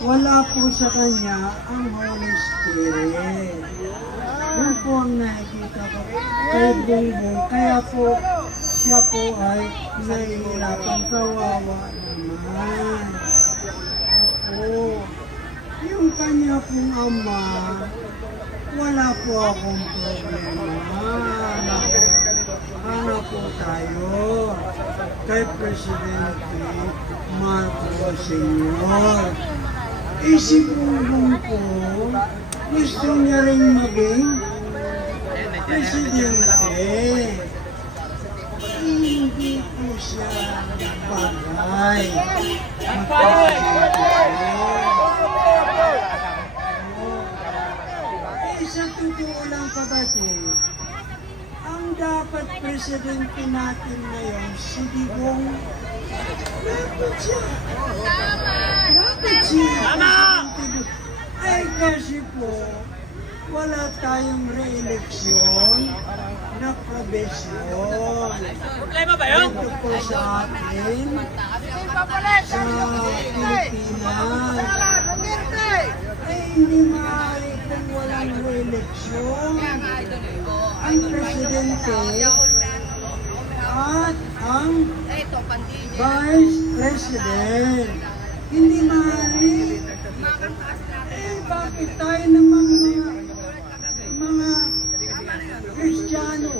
Wala po sa kanya ang Holy Spirit. Yun po ang nakikita ko kay. Kaya po siya po ay nahihirapan kawawa naman. Opo. Yung kanya pong ama, wala po akong problema. Po tayo kay Presidente Marcos Sr. Isip Bongbong po, gusto niya rin maging Presidente. Hindi po siya bagay. Eh, sa totoo lang kapatid, dapat presidente natin ngayon, si Digong, dapat siya. Dapat siya. Tama! Ay kasi po, wala tayong re-eleksyon na probesyon. Problema ba yun? Ito po sa atin, sa Pilipinas, ay hindi maaari kung walang re-eleksyon. Ang presidente at ang vice president. Hindi maaari. Eh, bakit tayo naman mga, mga Kristiyano?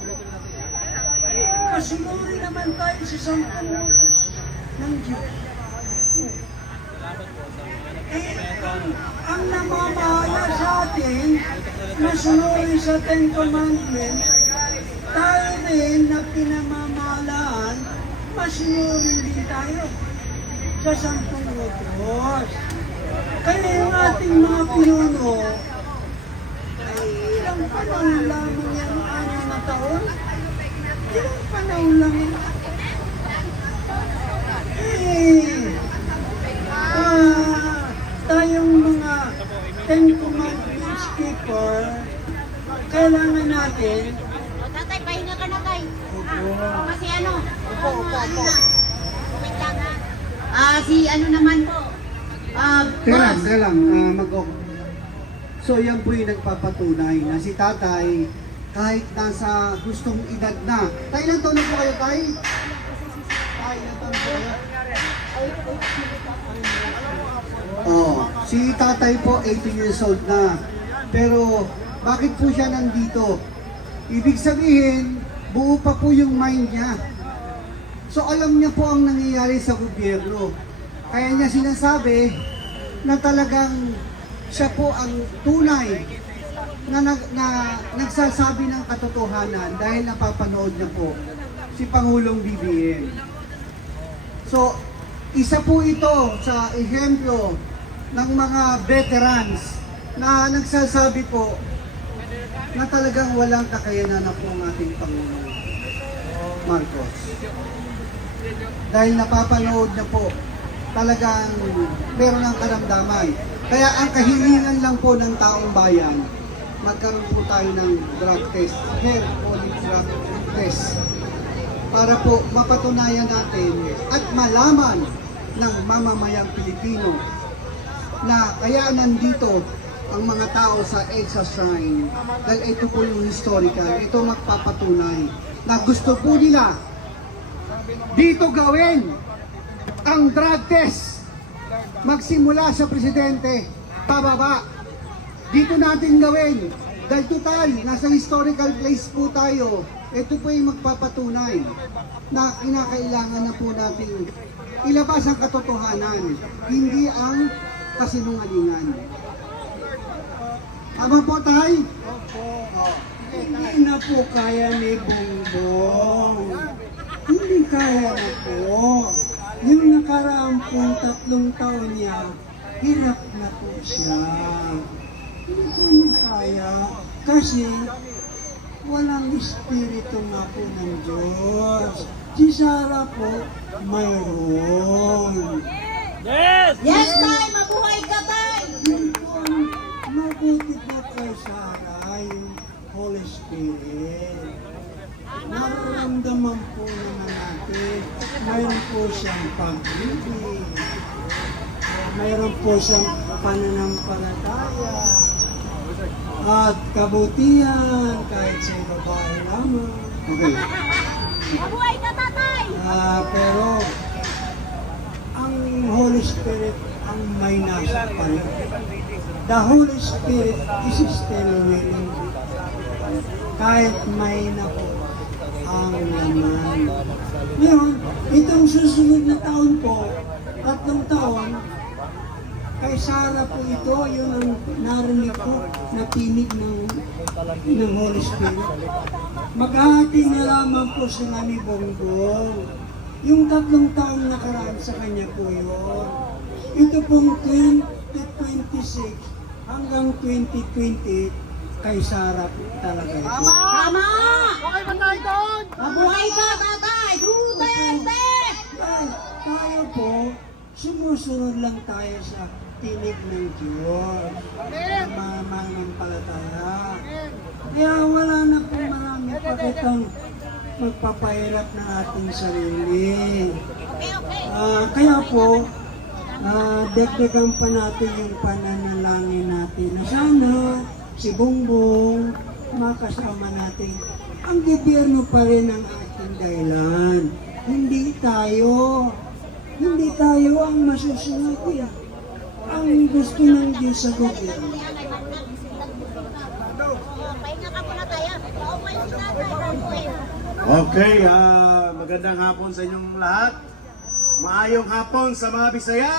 Kasunuri naman tayo sa sampung ng Diyos. Ang, namamahala sa atin, na sunuri sa Ten Commandments, tayo rin na pinamamahalaan, masunuri din tayo sa sampung utos. Kaya yung ating mga pinuno, ay ilang panahon lamang yan, anim na taon? Ilang panahon lang yan? Eh, ah, tayong mga Ten Commandments keeper, kailangan natin, O, tatay, pahinga ka na, tay. Opo. Ah, kasi ano? Opo, opo, opo. Wait lang, ha? Ah, si ano naman po? Ah, Teka lang, teka lang, ah, mag So yan po yung nagpapatunay na si tatay, kahit nasa gustong edad na. Tay, ilang taon na po kayo, tay? Tay, ilang taon po kayo? Oh, si tatay po 80 years old na. Pero bakit po siya nandito? Ibig sabihin, buo pa po yung mind niya. So alam niya po ang nangyayari sa gobyerno. Kaya niya sinasabi na talagang siya po ang tunay na, nag, na nagsasabi ng katotohanan dahil napapanood niya po si Pangulong BBM. So, isa po ito sa ehemplo ng mga veterans na nagsasabi po na talagang walang kakayanan na po ang ating Pangulong Marcos. Dahil napapanood na po talagang meron ng karamdaman. Kaya ang kahilingan lang po ng taong bayan, magkaroon po tayo ng drug test, hair polygraph test para po mapatunayan natin at malaman ng mamamayang Pilipino na kaya nandito ang mga tao sa EDSA Shrine dahil ito po yung historical, ito magpapatunay na gusto po nila dito gawin ang drug test magsimula sa presidente pababa. Dito natin gawin dahil total nasa historical place po tayo. Ito po yung magpapatunay na kinakailangan na po natin ilabas ang katotohanan hindi ang kasinungalingan Tama po, Tay? Opo. Hindi na po kaya ni Bongbong. Hindi kaya na po. Yung nakaraang pong tatlong taon niya, hirap na po siya. Hindi po niya kaya. Kasi walang espiritu nga po ng Diyos. Si Sarah po, mayroon. Yes! Yes, tay! Mabuhay ka, tay! Mabuti po kay Sarah, yung Holy Spirit. Nararamdaman po naman natin mayroon po siyang pag-ibig, mayroon po siyang pananampalataya, at kabutihan kahit sa babae lamang. Okay. Mabuhay ka, tatay! Ah, pero Holy Spirit ang may nasa pa rin. The Holy Spirit is still willing. Kahit may na po ang laman. Ngayon, itong susunod na taon po, tatlong taon, kay Sarah po ito, yun ang narinig ko na tinig ng, ng Holy Spirit. Maghahati na lamang po sila ni Bongbong. Yung tatlong taong nakaraan sa kanya po yun. Ito pong 2026 hanggang 2020 kay Sarah po talaga ito. Tama! Okay ba tayo doon? Mabuhay ka, tatay! Duterte! Ay, tayo po, sumusunod lang tayo sa tinig ng Diyos. Mga mananampalataya. Kaya wala na po marami pa kitang magpapahirap na ating sarili. Ah, kaya po, ah, dagdagan pa natin yung pananalangin natin na sana si Bongbong makasama natin. Ang gobyerno pa rin ang ating dahilan. Hindi tayo. Hindi tayo ang masusunod. Ang gusto ng Diyos sa gobyerno. Pahinga ka muna tayo. Okay, si tatay. Okay. Okay, ah, magandang hapon sa inyong lahat. Maayong hapon sa mga Bisaya.